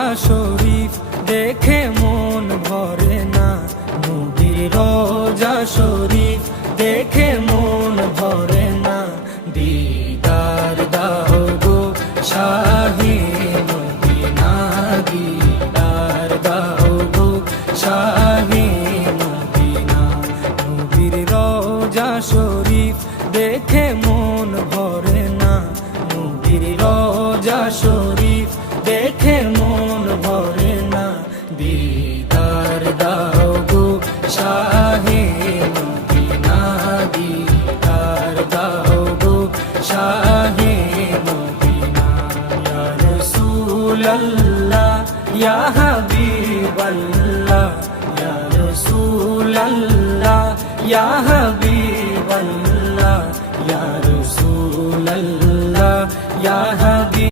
রোজা শরীফ দেখে মন ভরে না, নবীর রোজা শরীফ দেখে মন ভরে না। দিদার দাও গো শাহে মদিনা, দিদার দাও গো শাহে মদিনা। নবীর রোজা শরীফ দেখে মন ভরে না, নবীর রোজা শরীফ দেখে মন ভরে না। দিদার দাও গো শাহে মদিনা, দিদার দাও গো শাহে মদিনা। ইয়া রাসূলাল্লাহ ইয়া হাবিবাল্লাহ, ইয়া রাসূলাল্লাহ ইয়া হাবিবাল্লাহ।